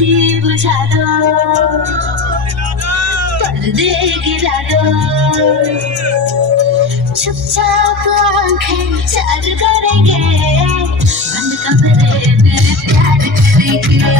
बत्ती बुझा दो, पर्दे गिरा दो, चुपचाप आंखें चार करेंगे, बंद कमरे में प्यार करेंगे।